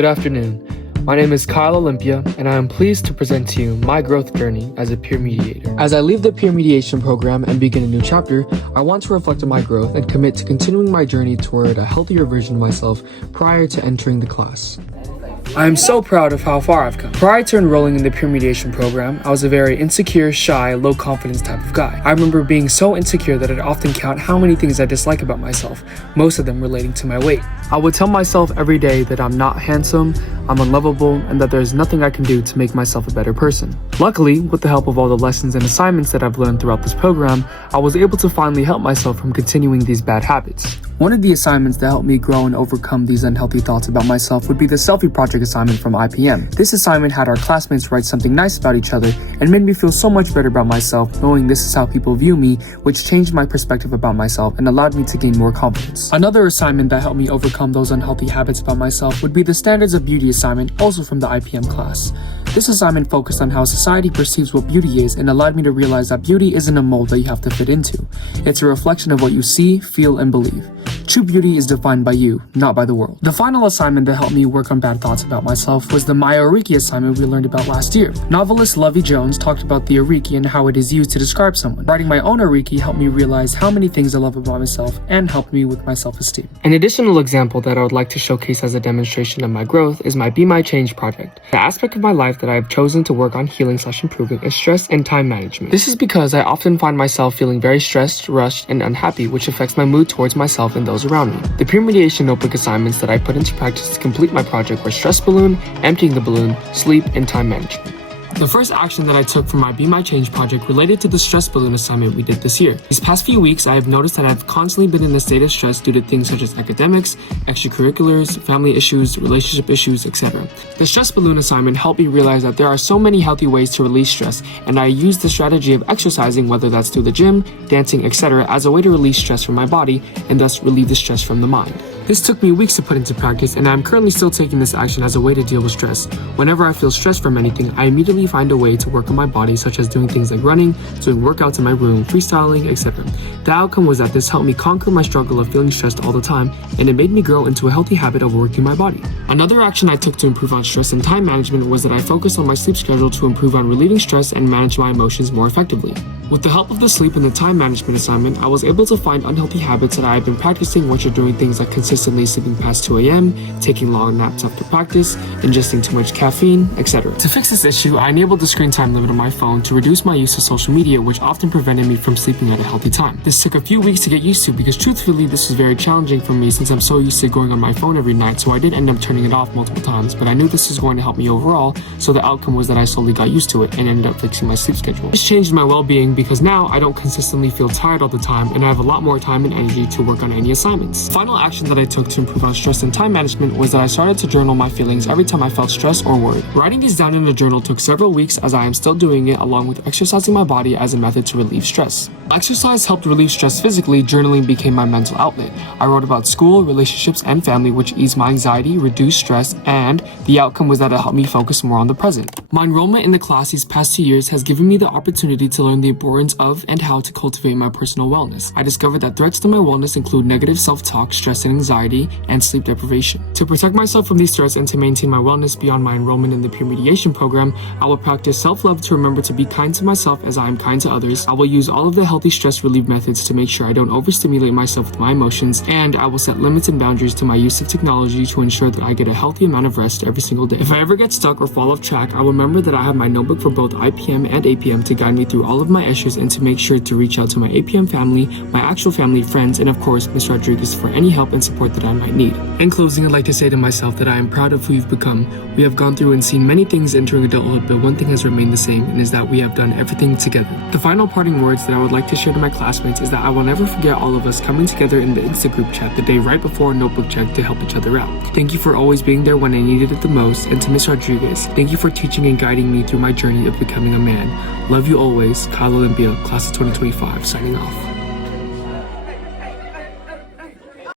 Good afternoon. My name is Kyle Olympia, and I am pleased to present to you my growth journey as a peer mediator. As I leave the peer mediation program and begin a new chapter, I want to reflect on my growth and commit to continuing my journey toward a healthier version of myself prior to entering the class. I am so proud of how far I've come. Prior to enrolling in the peer mediation program, I was a very insecure, shy, low confidence type of guy. I remember being so insecure that I'd often count how many things I dislike about myself, most of them relating to my weight. I would tell myself every day that I'm not handsome, I'm unlovable, and that there's nothing I can do to make myself a better person. Luckily, with the help of all the lessons and assignments that I've learned throughout this program, I was able to finally help myself from continuing these bad habits. One of the assignments that helped me grow and overcome these unhealthy thoughts about myself would be the selfie project assignment from APM. This assignment had our classmates write something nice about each other and made me feel so much better about myself, knowing this is how people view me, which changed my perspective about myself and allowed me to gain more confidence. Another assignment that helped me overcome those unhealthy habits about myself would be the Standards of Beauty assignment, also from the IPM class. This assignment focused on how society perceives what beauty is and allowed me to realize that beauty isn't a mold that you have to fit into. It's a reflection of what you see, feel, and believe. True beauty is defined by you, not by the world. The final assignment that helped me work on bad thoughts about myself was the My Oriki assignment we learned about last year. Novelist Lovie Jones talked about the Oriki and how it is used to describe someone. Writing my own Oriki helped me realize how many things I love about myself and helped me with my self-esteem. An additional example that I would like to showcase as a demonstration of my growth is my Be My Change project. The aspect of my life that I have chosen to work on healing/improving is stress and time management. This is because I often find myself feeling very stressed, rushed, and unhappy, which affects my mood towards myself and those around me. The peer mediation notebook assignments that I put into practice to complete my project were stress balloon, emptying the balloon, sleep, and time management. The first action that I took for my Be My Change project related to the stress balloon assignment we did this year. These past few weeks, I have noticed that I've constantly been in a state of stress due to things such as academics, extracurriculars, family issues, relationship issues, etc. The stress balloon assignment helped me realize that there are so many healthy ways to release stress, and I used the strategy of exercising, whether that's through the gym, dancing, etc., as a way to release stress from my body and thus relieve the stress from the mind. This took me weeks to put into practice, and I'm currently still taking this action as a way to deal with stress. Whenever I feel stressed from anything, I immediately find a way to work on my body, such as doing things like running, doing workouts in my room, freestyling, etc. The outcome was that this helped me conquer my struggle of feeling stressed all the time, and it made me grow into a healthy habit of working my body. Another action I took to improve on stress and time management was that I focused on my sleep schedule to improve on relieving stress and manage my emotions more effectively. With the help of the sleep and the time management assignment, I was able to find unhealthy habits that I had been practicing, which are doing things like consistently sleeping past 2 a.m., taking long naps after practice, ingesting too much caffeine, etc. To fix this issue, I enabled the screen time limit on my phone to reduce my use of social media, which often prevented me from sleeping at a healthy time. This took a few weeks to get used to because truthfully, this was very challenging for me since I'm so used to going on my phone every night, so I did end up turning it off multiple times, but I knew this was going to help me overall, so the outcome was that I slowly got used to it and ended up fixing my sleep schedule. This changed my well-being because now I don't consistently feel tired all the time and I have a lot more time and energy to work on any assignments. The final action that I took to improve on stress and time management was that I started to journal my feelings every time I felt stressed or worried. Writing these down in a journal took several weeks as I am still doing it, along with exercising my body as a method to relieve stress. Exercise helped relieve stress physically, journaling became my mental outlet. I wrote about school, relationships, and family, which eased my anxiety, reduced stress, and the outcome was that it helped me focus more on the present. My enrollment in the class these past 2 years has given me the opportunity to learn the importance of and how to cultivate my personal wellness. I discovered that threats to my wellness include negative self-talk, stress and anxiety, and sleep deprivation. To protect myself from these threats and to maintain my wellness beyond my enrollment in the peer mediation program, I will practice self-love to remember to be kind to myself as I am kind to others. I will use all of the healthy stress relief methods to make sure I don't overstimulate myself with my emotions, and I will set limits and boundaries to my use of technology to ensure that I get a healthy amount of rest every single day. If I ever get stuck or fall off track, I will remember that I have my notebook for both IPM and APM to guide me through all of my issues and to make sure to reach out to my APM family, my actual family, friends, and of course, Ms. Rodriguez for any help and support that I might need. In closing, I'd like to say to myself that I am proud of who you've become. We have gone through and seen many things entering adulthood, but one thing has remained the same, and is that we have done everything together. The final parting words that I would like to share to my classmates is that I will never forget all of us coming together in the Insta group chat the day right before a notebook check to help each other out. Thank you for always being there when I needed it the most, and to Ms. Rodriguez, thank you for teaching and guiding me through my journey of becoming a man. Love you always, Kyle Olympia, class of 2025, signing off.